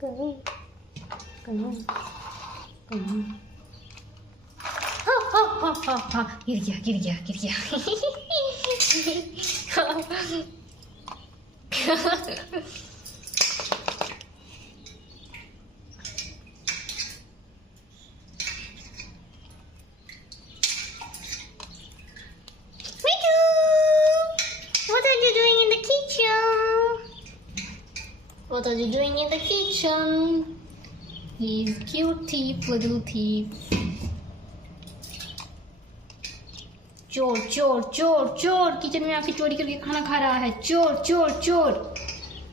कहीं कहीं कहीं हाँ हाँ हाँ हाँ हाँ गिर गया गिर गया गिर गया Miku, what are you doing in the kitchen? What are you doing in the kitchen? He's cute thief, little thief. चोर चोर चोर चोर किचन में आके चोरी करके खाना खा रहा है चोर चोर चोर